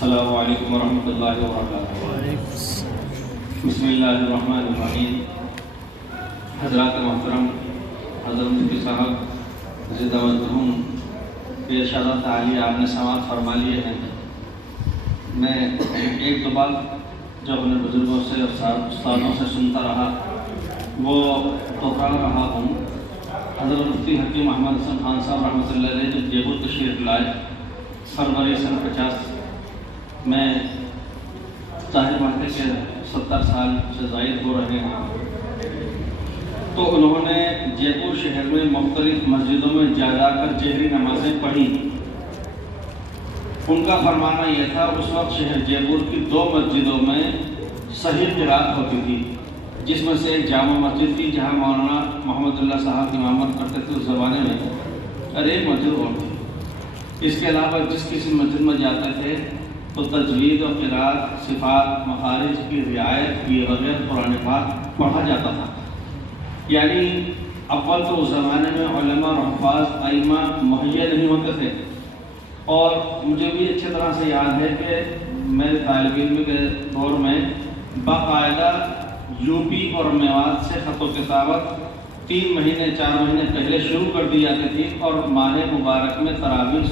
السلام علیکم ورحمۃ اللہ وبرکاتہ۔ بسم اللہ الرحمن الرحیم۔ حضرات محترم، حضرت مفتی صاحب زندہ مدہوم کے ارشادات عالیہ آپ نے سماعت فرما لیے ہیں۔ میں ایک دو بات جو اپنے بزرگوں سے اور استادوں سے سنتا رہا وہ دوہرا رہا ہوں۔ حضرت مفتی حکیم محمد حسن خان صاحب رحمۃ اللہ علیہ جب جے پور تشریف لائے فروری سن 50 میں، ظاہر بات ہے کہ 70 سال سے زائد ہو رہے ہیں، تو انہوں نے جے پور شہر میں مختلف مسجدوں میں جا جا کر جہری نمازیں پڑھی۔ ان کا فرمانا یہ تھا اس وقت شہر جے پور کی 2 مسجدوں میں صحیح قرات ہوتی تھی، جس میں سے ایک جامع مسجد تھی جہاں مولانا محمد اللہ صاحب امامت کرتے تھے اس زمانے میں، اور ایک مسجد اور تھی۔ اس کے علاوہ جس کسی مسجد میں جاتے تھے تو تجوید و قرات، صفات، مخارج کی رعایت کی بغیر قرآن پاک پڑھا جاتا تھا۔ یعنی اول تو اس زمانے میں علماء اور حفاظ ائمہ مہیا نہیں ہوتے تھے، اور مجھے بھی اچھی طرح سے یاد ہے کہ میرے طالب علم کے دور میں باقاعدہ یو پی اور میوات سے خط و کتابت 3 مہینے 4 مہینے پہلے شروع کر دی جاتی تھی، اور ماہ مبارک میں تراویح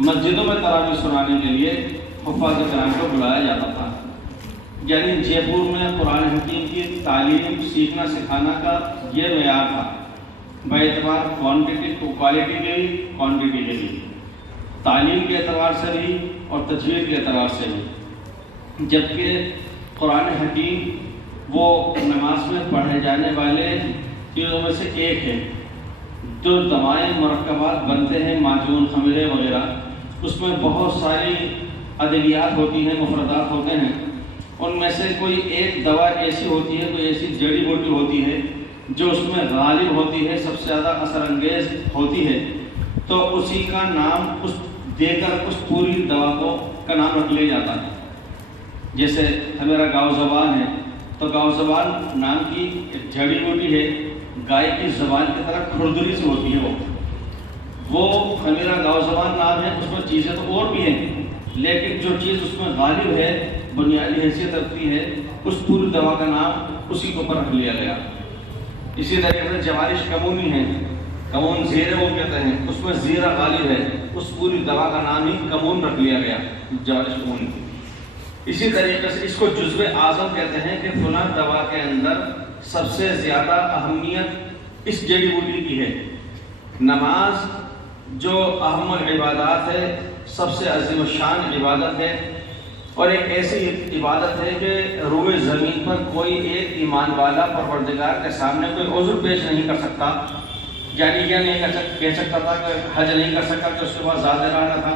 مسجدوں میں تراویح سنانے کے لیے حفاظ کرام کو بلایا جاتا تھا۔ یعنی جے پور میں قرآن حکیم کی تعلیم سیکھنا سکھانا کا یہ معیار تھا، باعتبار کوانٹٹی کوالٹی کے بھی، کوانٹٹی کے بھی، تعلیم کے اعتبار سے بھی اور تجوید کے اعتبار سے بھی۔ جبکہ قرآن حکیم وہ نماز میں پڑھے جانے والے چیزوں میں سے ایک ہے۔ جو دوائیں مرکبات بنتے ہیں، معجون، خمیرے وغیرہ، اس میں بہت ساری ادویات ہوتی ہیں، مفردات ہوتے ہیں۔ ان میں سے کوئی ایک دوا ایسی ہوتی ہے، کوئی ایسی جڑی بوٹی ہوتی ہے جو اس میں غالب ہوتی ہے، سب سے زیادہ اثر انگیز ہوتی ہے، تو اسی کا نام اس دے کر اس پوری دوا کو کا نام رکھ لیا جاتا ہے۔ جیسے ہمارا گاؤ زبان ہے، تو گاؤ زبان نام کی ایک جڑی بوٹی ہے، گائے کی زبان کی طرح کھردری سے ہوتی ہے، وہ خمیرہ گاؤ زبان نام ہے۔ اس میں چیزیں تو اور بھی ہیں، لیکن جو چیز اس میں غالب ہے، بنیادی حیثیت رکھتی ہے، اس پوری دوا کا نام اسی کے اوپر رکھ لیا گیا۔ اسی طریقے سے جوارش کمونی ہے، کمون زیرے وہ کہتے ہیں، اس میں زیرہ غالب ہے، اس پوری دوا کا نام ہی کمون رکھ لیا گیا، جوارش کمونی۔ اسی طریقے سے اس کو جزو اعظم کہتے ہیں کہ فلاں دوا کے اندر سب سے زیادہ اہمیت اس جڑی بوٹی کی ہے۔ نماز جو اہم العبادات ہے، سب سے عظیم الشان عبادت ہے، اور ایک ایسی عبادت ہے کہ روئے زمین پر کوئی ایک ایمان والا پروردگار کے سامنے کوئی عذر پیش نہیں کر سکتا۔ یعنی یہ نہیں کہہ سکتا تھا کہ حج نہیں کر سکا کہ اس کے پاس زیادہ نہ تھا،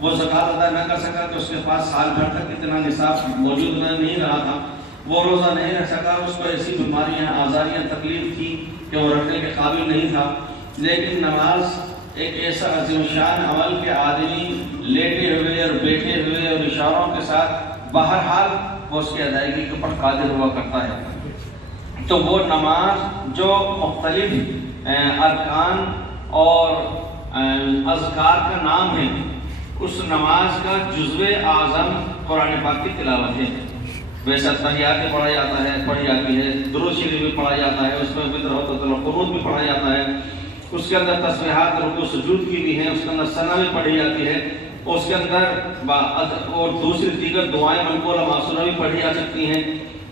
وہ زکوٰۃ ادا نہ کر سکا کہ اس کے پاس سال بھر تک اتنا نصاب موجود نہیں رہا تھا، وہ روزہ نہیں رکھ سکا، اس کو ایسی بیماریاں، آزاریاں، تکلیف تھی کہ وہ رکھنے کے قابل نہیں تھا۔ لیکن نماز ایک ایسا عظیم شان عمل کہ آدمی لیٹے ہوئے اور بیٹھے ہوئے اور اشاروں کے ساتھ بہرحال وہ اس کی ادائیگی کے اوپر قادر ہوا کرتا ہے۔ تو وہ نماز جو مختلف ارکان اور اذکار کا نام ہے، اس نماز کا جزو اعظم قرآن پاک کی تلاوت ہے۔ ویسا تحیات پڑھا جاتا ہے، پڑھی جاتی ہے، درود شریف بھی پڑھا جاتا ہے، اس میں وتر و قنوت بھی پڑھا جاتا ہے، اس کے اندر تسبیحات رکوع سجود کی بھی ہیں، اس کے اندر ثنا بھی پڑھی جاتی ہے، اور اس کے اندر اور دوسری دیگر دعائیں منقولہ معصورہ بھی پڑھی جا سکتی ہیں۔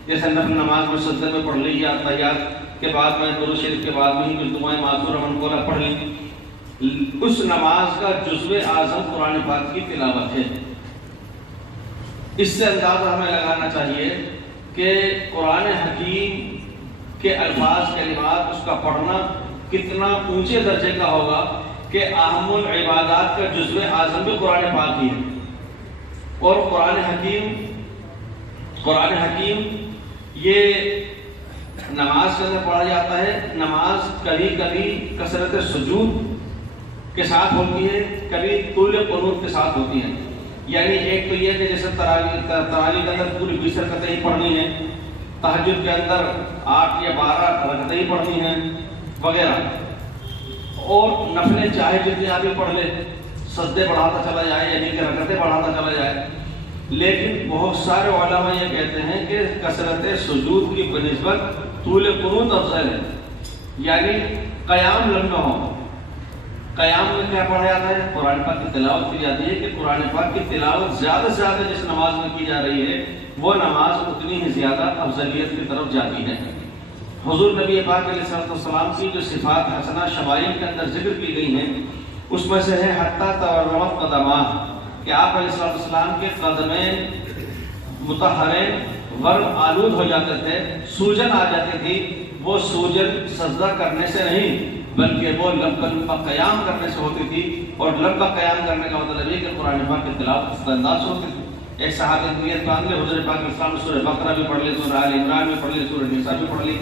جیسے نفل نماز میں سجدے میں پڑھ لی، یا تحیات کے بعد میں درود شریف کے بعد میں ہی کچھ دعائیں معصورہ منقولہ پڑھ لی۔ اس نماز کا جزو اعظم قرآن پاک کی تلاوت ہے۔ اس سے اندازہ ہمیں لگانا چاہیے کہ قرآن حکیم کے الفاظ کلمات، اس کا پڑھنا کتنا اونچے درجے کا ہوگا کہ اہم العبادات کا جزو اعظم بھی قرآن پاک ہی ہے۔ اور قرآن حکیم یہ نماز کے اندر پڑھا جاتا ہے۔ نماز کبھی کبھی کثرت سجود کے ساتھ ہوتی ہے، کبھی طول قنوت کے ساتھ ہوتی ہے۔ یعنی ایک تو یہ کہ جیسے تراویح کے اندر پوری 20 رکعتیں ہی پڑھنی ہیں، تہجد کے اندر 8 یا 12 رکعتیں ہی پڑھنی ہیں وغیرہ، اور نفلیں چاہے جتنی آدمی پڑھ لے، سجدے بڑھاتا چلا جائے، یعنی کہ رکعتیں بڑھاتا چلا جائے۔ لیکن بہت سارے علماء یہ کہتے ہیں کہ کثرت سجود کی بنسبت طول قنوت افضل ہے، یعنی قیام لمبا ہو۔ قیام میں کیا پڑھا جاتا ہے؟ قرآن پاک کی تلاوت کی جاتی ہے کہ قرآن پاک کی تلاوت زیادہ سے زیادہ جس نماز میں کی جا رہی ہے وہ نماز اتنی ہی زیادہ افضلیت کی طرف جاتی ہے۔ حضور نبی پاک علیہ السلام کی جو صفات حسنہ شمائل کے اندر ذکر کی گئی ہیں اس میں سے ہے حتی تورمت قدمہ، کہ آپ علیہ السلام کے قدمیں مطہرین ورم آلود ہو جاتے تھے، سوجن آ جاتی تھی۔ وہ سوجن سجدہ کرنے سے نہیں بلکہ وہ لمبا قیام کرنے سے ہوتی تھی، اور لمبا قیام کرنے کا مطلب یہ کہ قرآن پاک کی تلاوت اس انداز ہوتی تھی۔ ایک صحابی نیت باندھ لے، حضور پاک علیہ السلام سورہ بقرہ بھی پڑھ لی، سورہ آل عمران بھی پڑھ لی، سورہ نساء بھی پڑھ لی،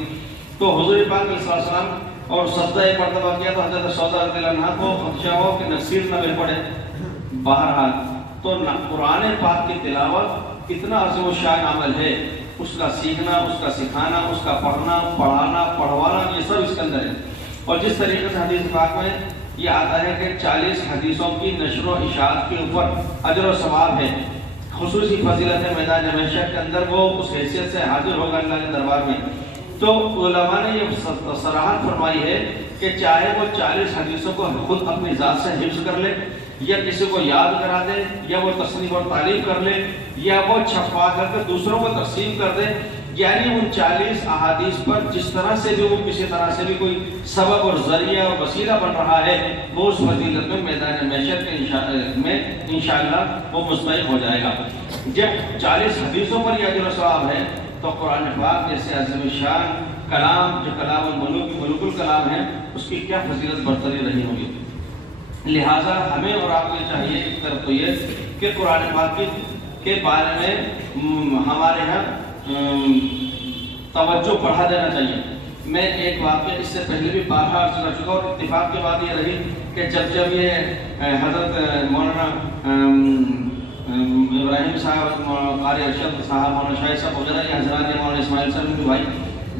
تو حضور پاک علیہ السلام اور سجدہ ایک مرتبہ کیا تو حضرت سودا رضی اللہ عنہ کو خدشہ ہو کہ نصیر نہ مل پڑے۔ بہرحال تو قرآن پاک کی تلاوت اتنا عظیم و شان عمل ہے، اس کا سیکھنا، اس کا سکھانا، اس کا پڑھنا، پڑھانا، پڑھوانا، یہ سب اس کے اندر ہے۔ اور جس طریقے سے حدیث پاک میں یہ آتا ہے کہ 40 حدیثوں کی نشر و اشاعت کے اوپر اجر و ثواب ہے، خصوصی فضیلت میدان محشر کے اندر وہ اس حیثیت سے حاضر ہوگا اللہ کے دربار میں۔ تو علماء نے یہ صراحت فرمائی ہے کہ چاہے وہ 40 حدیثوں کو خود اپنی ذات سے حفظ کر لے، یا کسی کو یاد کرا دے، یا وہ تصنیف اور تعریف کر لے، یا وہ چھپا کر کے دوسروں کو تقسیم کر دے، یعنی ان 40 احادیث پر جس طرح سے بھی وہ کسی طرح سے بھی کوئی سبب اور ذریعہ اور وسیلہ بن رہا ہے وہ اس فضیلت میں میدان محشر کے انشاءاللہ وہ مستحق ہو جائے گا۔ جب 40 حدیثوں پر یہ اجر و ثواب ہے تو قرآن پاک جیسے عظیم شان کلام جو کلام الملوک ملوک الکلام ہے اس کی کیا فضیلت برتری رہی ہوگی۔ لہٰذا ہمیں اور آپ کو یہ چاہیے ایک طرف تو یہ کہ قرآن پاک کے بارے میں ہمارے یہاں توجہ بڑھا دینا چاہیے۔ میں ایک واقعہ اس سے پہلے بھی بارہا عرض کر چکا اور اتفاق کی بات یہ رہی کہ جب یہ حضرت مولانا ابراہیم صاحب، قاری ارشد صاحب، مولانا شاہد صاحب وغیرہ یہ حضرات، مولانا اسماعیل صاحب کے بھائی،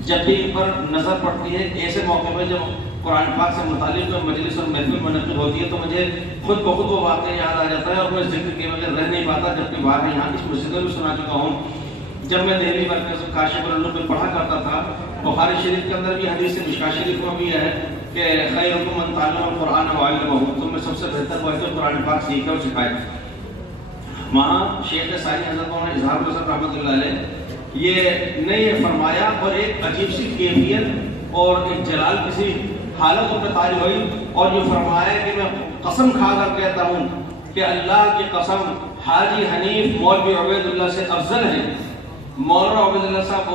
جب بھی ان پر نظر پڑتی ہے ایسے موقع پہ جب قرآن پاک سے متعلق مجلس اور محفل منعقد ہوتی ہے تو مجھے خود بخود وہ واقعہ یاد آ جاتا ہے اور میں ذکر کے بغیر رہ نہیں پاتا، جبکہ بارہا یہاں اس مسجد میں بھی سنا چکا ہوں۔ جب میں دہلی مرکز کاشف العلوم میں پڑھا کرتا تھا، بخاری شریف کے اندر بھی حدیث ہے، مشکاۃ شریف میں بھی ہے کہ خیرکم من تعلم القرآن وعلمہ، تم میں سب سے بہتر وہ ہے جو قرآن پاک سیکھے اور سکھائے۔ وہاں شیخ ثانی حضرت مولانا اظہار الحسن رحمۃ اللہ علیہ نے یہ فرمایا اور ایک عجیب سی کیفیت اور ایک جلال کسی حالت پر طاری ہوئی اور یہ فرمایا کہ میں قسم کھا کر کہتا ہوں کہ اللہ کی قسم حاجی حنیف مولوی عبید اللہ سے افضل ہے۔ مولانا عبید اللہ صاحب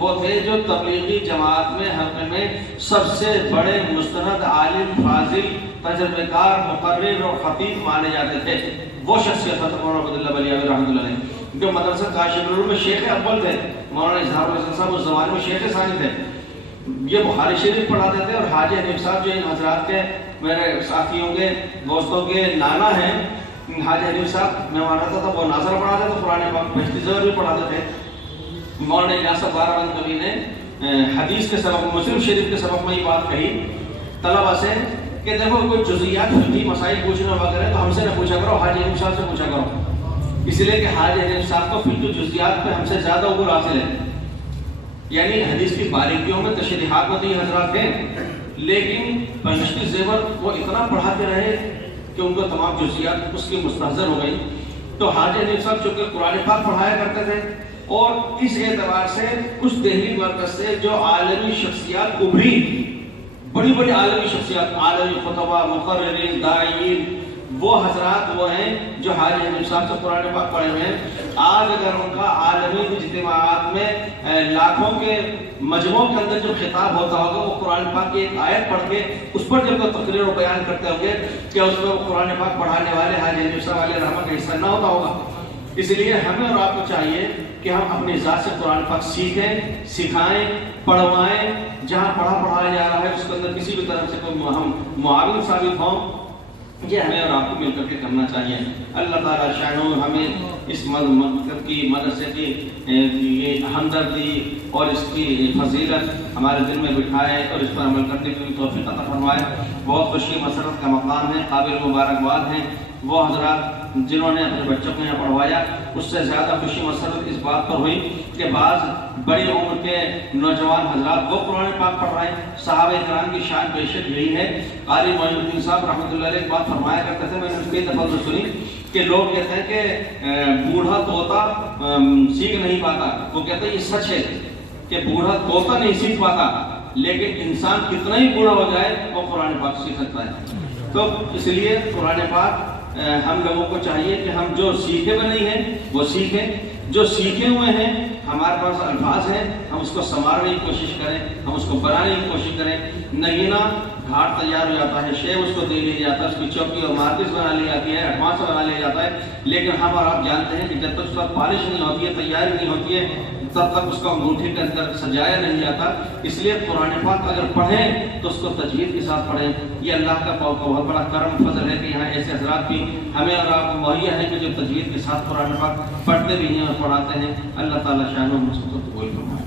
وہ تھے جو تبلیغی جماعت میں حلقے میں سب سے بڑے مستند عالم، فاضل، تجربہ کار، مقرر اور خطیب مانے جاتے تھے۔ وہ شخصیت تھا مولانا عبید اللہ بلیاوی رحمۃ اللہ علیہ جو مدرسہ کاشف العلوم میں شیخ اول تھے۔ مولانا اظہار الحسن صاحب اس زمانے میں شیخ ثانی تھے۔ یہ بخاری شریف پڑھاتے تھے اور حاجی حنیف صاحب جو ان حضرات کے میرے ساتھیوں کے دوستوں کے نانا ہیں، حاجی حنیف صاحب میں وہاں رہتا تھا، وہ ناظر پڑھاتے تو قرآن پاک بہشتی زبر بھی پڑھاتے تھے۔ مولانا الیاس بارہبند کبھی نے حدیث کے سبق، مسلم شریف کے سبق میں یہ بات کہی طلبہ سے کہ دیکھو کوئی جزئیات فقہی مسائل پوچھنا وغیرہ تو ہم سے نہ پوچھا کرو، حاجی حنیف صاحب سے پوچھا کرو، اس لیے کہ حاجی حنیف صاحب کو فقہی جزئیات پہ ہم سے زیادہ عبور حاصل ہے۔ یعنی حدیث کی باریکیوں میں تشریحات میں تو یہ حضرات ہیں، لیکن بہشتی زیور وہ اتنا پڑھاتے رہے کہ ان کو تمام جزئیات اس کی مستحضر ہو گئی۔ تو حاجی حنیف صاحب چونکہ قرآن پاک پڑھایا کرتے تھے اور اس اعتبار سے اس دہلی مرکز سے جو عالمی شخصیات ابھری، بڑی بڑی عالمی شخصیات، عالمی خطبہ، مقررین، داعیین، وہ حضرات وہ ہیں جو حاجی حنیف صاحب سے قرآن پاک پڑھے ہوئے ہیں۔ آج اگر ان کا عالمی اجتماعات میں لاکھوں کے مجموعوں کے اندر جو خطاب ہوتا ہوگا وہ قرآن پاک کی ایک آیت پڑھ کے اس پر جب وہ تقریر و بیان کرتے ہوں گے کہ اس میں وہ قرآن پاک پڑھانے والے حاجی حنیف صاحب علیہ رحمہ کا حصہ نہ ہوتا ہوگا۔ اس لیے ہمیں اور آپ کو چاہیے کہ ہم اپنی ذات سے قرآن پاک سیکھیں، سکھائیں، پڑھوائیں، جہاں پڑھایا جا رہا ہے اس کے اندر کسی بھی طرح سے کوئی ہم معاون ثابت ہوں، یہ ہمیں اور آپ کو مل کر کے کرنا چاہیے۔ اللہ تعالیٰ شاید ہمیں اس مکتب کی، مدرسے کی یہ ہمدردی اور اس کی فضیلت ہمارے دل میں بٹھائے اور اس پر عمل کرنے کی توفیق عطا فرمائے۔ بہت خوشی مسرت کا مقام ہے، قابل مبارکباد ہیں وہ حضرات جنہوں نے اپنے بچوں کو یہاں پڑھوایا، اس سے زیادہ خوشی مسرت اس بات پر ہوئی کہ بعض بڑی عمر کے نوجوان حضرات وہ قرآن پاک پڑھ رہے ہیں۔ صحابہ کرام کی شان بے شک یہی ہے۔ قاری معین الدین صاحب رحمۃ اللہ علیہ ایک بات فرمایا کرتے تھے، میں نے کئی دفعہ تو سنی کہ لوگ کہتے ہیں کہ بوڑھا طوطا سیکھ نہیں پاتا۔ وہ کہتے ہیں یہ سچ ہے کہ بوڑھا طوطا نہیں سیکھ پاتا، لیکن انسان کتنا ہی بوڑھا ہو جائے وہ قرآن پاک سیکھ سکتا ہے۔ تو اس لیے قرآن پاک ہم لوگوں کو چاہیے کہ ہم جو سیکھے ہوئے نہیں ہیں وہ سیکھیں، جو سیکھے ہوئے ہیں ہمارے پاس الفاظ ہیں ہم اس کو سنوارنے کی کوشش کریں، ہم اس کو بنانے کی کوشش کریں۔ نگینہ گھاٹ تیار ہو جاتا ہے، شیو اس کو دے لیا جاتا ہے، اس کی چوکی اور مارکس بنا لی جاتی ہے، ایڈوانس بنا لیا جاتا ہے، لیکن ہم اور آپ جانتے ہیں کہ جب تک اس کا پالش نہیں ہوتی ہے، تیاری نہیں ہوتی ہے، تب تک اس کو انگوٹھی کے اندر سجایا نہیں جاتا۔ اس لیے قرآن پاک اگر پڑھیں تو اس کو تجوید کے ساتھ پڑھیں۔ یہ اللہ کا بہت بڑا کرم فضل ہے کہ یہاں ایسے حضرات بھی ہمیں اور آپ کو مہیا ہے کہ جو تجوید کے ساتھ قرآن پاک پڑھتے بھی ہیں اور پڑھاتے ہیں۔ اللہ تعالیٰ شان و مسعود کو قبول فرمائے۔